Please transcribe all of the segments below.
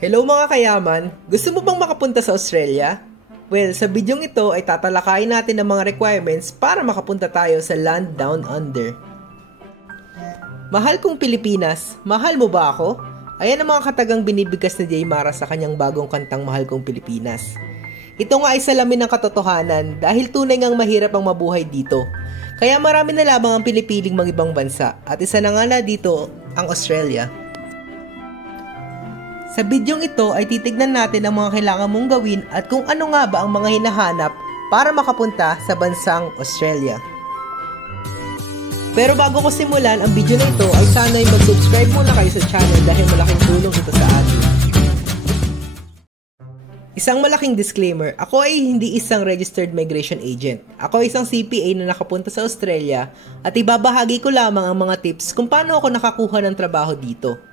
Hello mga kayaman! Gusto mo bang makapunta sa Australia? Well, sa bidyong ito ay tatalakayin natin ang mga requirements para makapunta tayo sa Land Down Under. Mahal kong Pilipinas, mahal mo ba ako? Ayan ang mga katagang binibigkas ni Jay Mara sa kanyang bagong kantang Mahal Kong Pilipinas. Ito nga ay salamin ng katotohanan dahil tunay ngang mahirap ang mabuhay dito. Kaya marami na lamang ang pinipiling mga ibang bansa at isa na nga na dito ang Australia. Sa bidyong ito ay titignan natin ang mga kailangan mong gawin at kung ano nga ba ang mga hinahanap para makapunta sa bansang Australia. Pero bago ko simulan ang video na ito ay sana'y mag-subscribe muna kayo sa channel dahil malaking tulong ito sa atin. Isang malaking disclaimer, ako ay hindi isang registered migration agent. Ako ay isang CPA na nakapunta sa Australia at ibabahagi ko lamang ang mga tips kung paano ako nakakuha ng trabaho dito.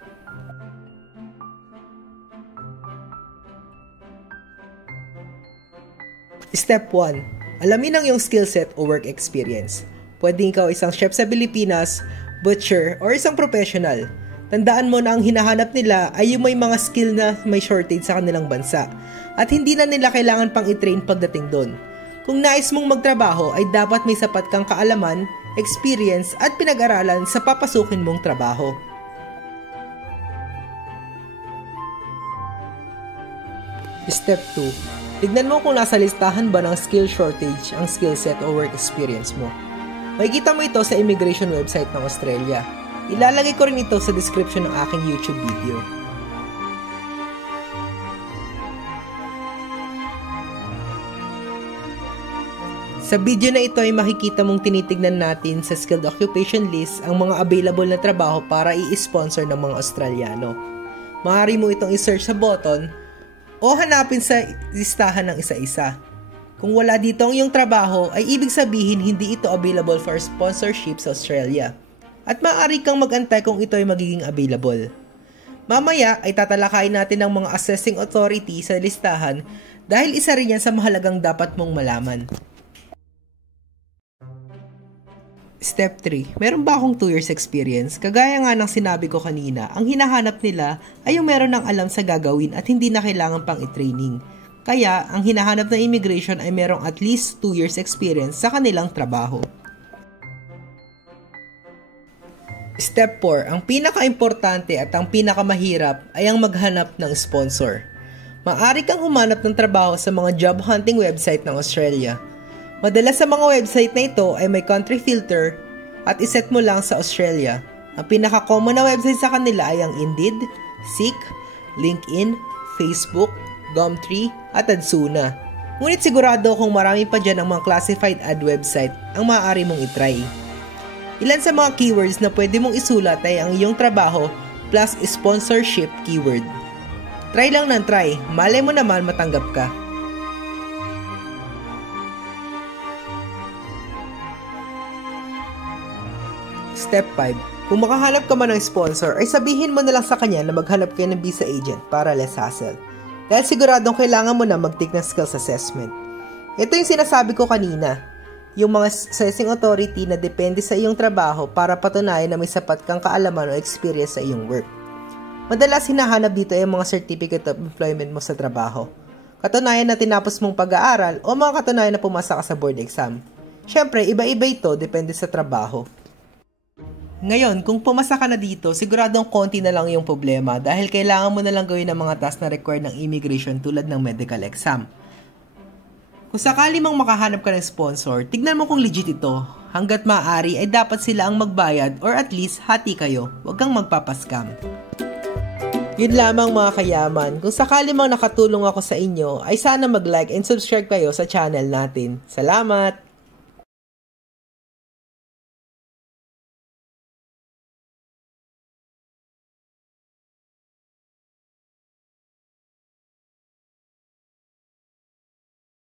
Step 1. Alamin ang iyong skill set o work experience. Pwedeng ikaw isang chef sa Pilipinas, butcher, or isang professional. Tandaan mo na ang hinahanap nila ay yung may mga skill na may shortage sa kanilang bansa at hindi na nila kailangan pang i-train pagdating doon. Kung nais mong magtrabaho ay dapat may sapat kang kaalaman, experience at pinag-aralan sa papasukin mong trabaho. Step 2. Tignan mo kung nasa listahan ba ng skill shortage ang skill set o work experience mo. Makikita mo ito sa immigration website ng Australia. Ilalagay ko rin ito sa description ng aking YouTube video. Sa video na ito ay makikita mong tinitignan natin sa skilled occupation list ang mga available na trabaho para i-sponsor ng mga Australiano. Maaari mo itong i-search sa button o hanapin sa listahan ng isa-isa. Kung wala dito ang iyong trabaho, ay ibig sabihin hindi ito available for sponsorship sa Australia. At maaari kang mag-antay kung ito ay magiging available. Mamaya ay tatalakayin natin ang mga assessing authority sa listahan dahil isa rin yan sa mahalagang dapat mong malaman. Step 3. Meron ba akong 2 years experience? Kagaya nga ng sinabi ko kanina, ang hinahanap nila ay yung meron ng alam sa gagawin at hindi na kailangan pang i-training. Kaya, ang hinahanap ng immigration ay merong at least 2 years experience sa kanilang trabaho. Step 4. Ang pinaka-importante at ang pinaka-mahirap ay ang maghanap ng sponsor. Maaari kang humanap ng trabaho sa mga job hunting website ng Australia. Madalas sa mga website na ito ay may country filter at iset mo lang sa Australia. Ang pinaka-common na website sa kanila ay ang Indeed, Seek, LinkedIn, Facebook, Gumtree at Adsuna. Ngunit sigurado kung marami pa dyan ang mga classified ad website ang maaari mong itry. Ilan sa mga keywords na pwede mong isulat ay ang iyong trabaho plus sponsorship keyword. Try lang ng try, malay mo naman matanggap ka. Step 5. Kung makahanap ka man ng sponsor, ay sabihin mo na lang sa kanya na maghanap kayo ng visa agent para less hassle. Dahil siguradong kailangan mo na mag-take ng skills assessment. Ito yung sinasabi ko kanina, yung mga assessing authority na depende sa iyong trabaho para patunayan na may sapat kang kaalaman o experience sa iyong work. Madalas hinahanap dito ay mga certificate of employment mo sa trabaho. Katunayan na tinapos mong pag-aaral o mga katunayan na pumasa ka sa board exam. Siyempre, iba-iba ito depende sa trabaho. Ngayon, kung pumasa ka na dito, siguradong konti na lang yung problema dahil kailangan mo na lang gawin ang mga task na required ng immigration tulad ng medical exam. Kung sakali mang makahanap ka ng sponsor, tignan mo kung legit ito. Hanggat maaari ay dapat sila ang magbayad or at least hati kayo, huwag kang magpapaskam. Yun lamang mga kayaman, kung sakali mang nakatulong ako sa inyo, ay sana mag-like and subscribe kayo sa channel natin. Salamat!